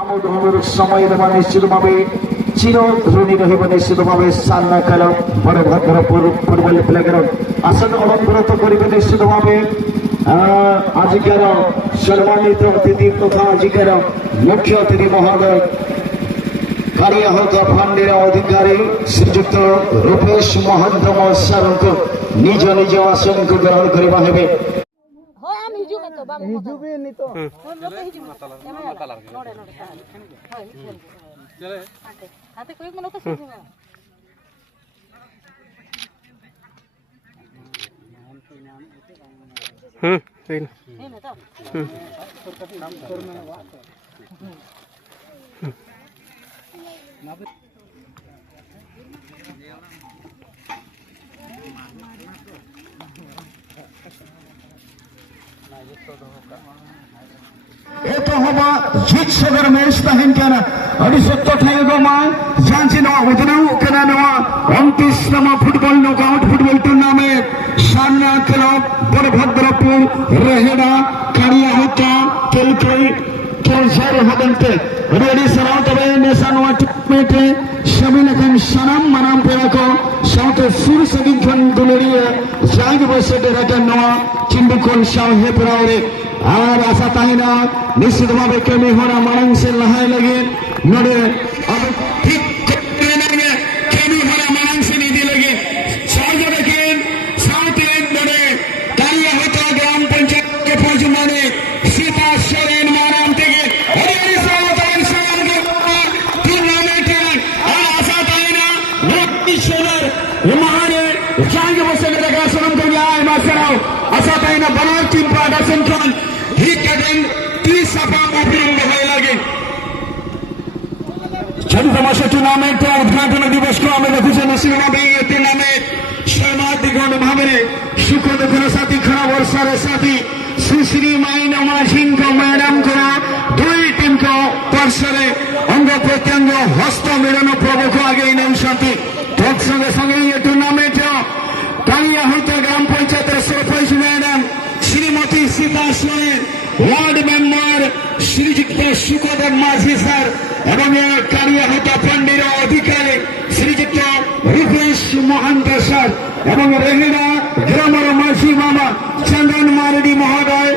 আমোদ হবার সময় দেওয়া নিশ্চিতভাবে চিরধনী রহিব নিশ্চিতভাবে সান্না খেল বড় ভদ্রপুর ফুটবল প্লেগ্রাউন্ড আসন অলঙ্কৃত করিবে নিশ্চিতভাবে আজিকার সম্মানিত অতিথি তথা আজিকার মুখ্য অতিথি মহোদয় কারিয়াহত ফান্ডের অধিকারী শ্রীযুক্ত রূপেশ মহন্ত মহাশয়ଙ୍କୁ নিজ নিজ আসনକୁ গ্রহণ করিবা হেবে Itu hama jit segar mes tahin kana adi setto thayo goma janchi no udanu kana no 29 nama football knockout football tournament Shanna club Barbhadrapur Reheda Kariyahata Kelkoi Kelzar Hadante ready sarat away nation tournament shamil akan sanam manam pelako saute sur sagin khan duleriya jag bose derakan noa chimbukol shaw hepraure আর আশা তাই না নিশ্চিতভাবে কেমি হরা মারাংসে লাহাই লাগে নড়ে ঠিক কেমি হরা মারাংসে নিদি লাগে সহজ দেখেন সাউথ এন্ড নড়ে কারিয়া হতো গ্রাম পঞ্চায়েত পৌঁছমানে সীতা সরেন মারাম থেকে আশা তাই না বনার টিম প্রদর্শন করেন चलित टूर्नामेंट उद्घाटन दिवस को आम देखुचे टूर्नामेंट सर्वाधिक भाव सुख दुखर साथी खराब वर्षार साथी सुश्री माइन माझी मैडम को दुई टीम को पर्शरे अंग प्रत्यंग हस्त मिलन प्रमुख आगे नहीं संगे संगे ये टूर्नामेंट कालियाहुत ग्राम panchayat sarpanch madam Shrimati Sita Soren ward member Shrijukt Sukhdev Majhi sir एवं कारियाहुत फंडीर अधिकारी श्रीजुक्त रूपेश महंत सर एवं रेहेड़ा ग्रामर माझी मामा चंदन मारेडी महोदय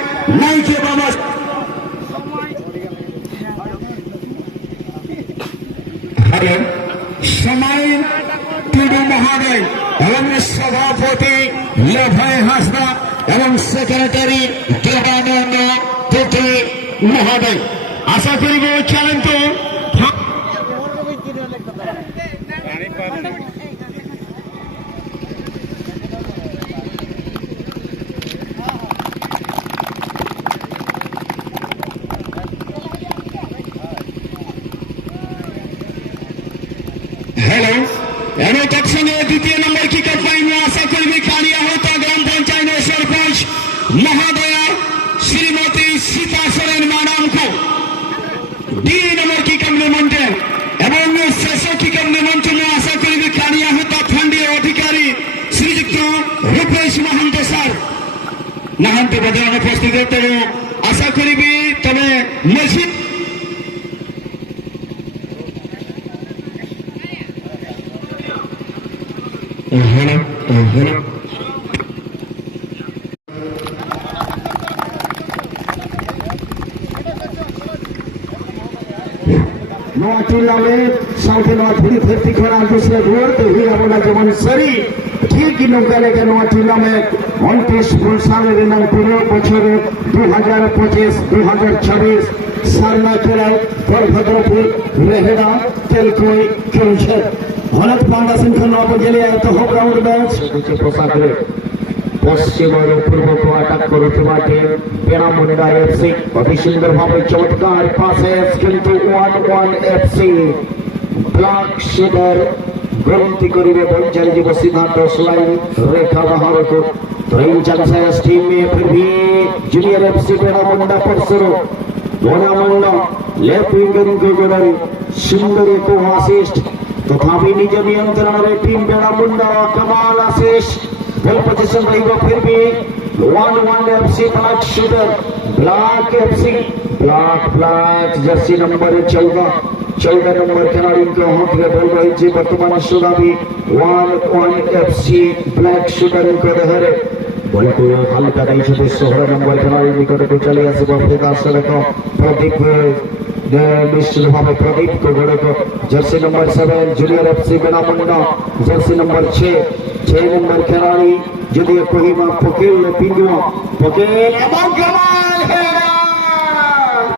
नाइके बाबा समय टुडू महोदय एवं सभापति लभय हासदा एवं सेक्रेटरी देवानंद पुत्री महोदय आशा करी चलन तो हेलो एवं तत्संगे द्वितीय नंबर की कप्तान में आशा करी कारियाहुत ग्राम पंचायत सरपंच महोदया श्रीमती सीता सोरेन मैडम को डी नंबर की कम्प्लीमेंट एवं शेषों की कम्प्लीमेंट में आशा करी कारियाहुत फंडी अधिकारी श्रीजुक्त रूपेश महंत सर नहांते बदलाव उपस्थित होते आशा करी तबे मस्जिद नवा टूर्नामेंट साउथ नवा थोड़ी फिरती खरा दूसरे दूर तो हुई अपना जवान सरी ठीक ही नौकरे का नवा टूर्नामेंट 29 फुल साल दिनांक 15 बছর 2025 2026 सारना खेला बड़भद्रपुर रेहेड़ा तेलकोई केलझर भारत फाउंडेशन खन्ना उपजिले तो हो ग्राउंड मैच नीचे पोशाक पश्चिम और पूर्व को अटक करुवा टीम बेड़ामुंडा एफसी अति सुंदर भाव चमत्कार पासेस किंतु 1-1 एफसी ब्लॉक शेडर ग्रंथि करिवे पंचायत जीव सीधा 10 लाइन रेखा बाहर को ट्रेन चांसेस टीम में फिर भी जूनियर एफसी बेड़ामुंडा परसरो बेड़ामुंडा लेफ्ट विंगर को गोल सुंदर को असिस्ट तथापि निज नियंत्रण टीम बेड़ामुंडा कमाल असिस्ट बॉल पोजीशन रही फिर भी 1 FC black shooter black FC black Jersey number 14 number खिलाड़ी को हाथ में बोल रही थी वर्तमान सुधा भी 1 FC ब्लैक शूटर को धरे বল করে হালকা দিয়েছে 16 নম্বর খেলোয়াড়ের নিকটে চলে আসে ফেদার সড়ক প্রদীপ নিশ্চিতভাবে প্রদীপ को घोड़े को jersey number 7 junior FC Benamunda jersey number 6 number खिलाड़ी जुदियो कोहिमा पकेल पिंडुआ पकेल এবং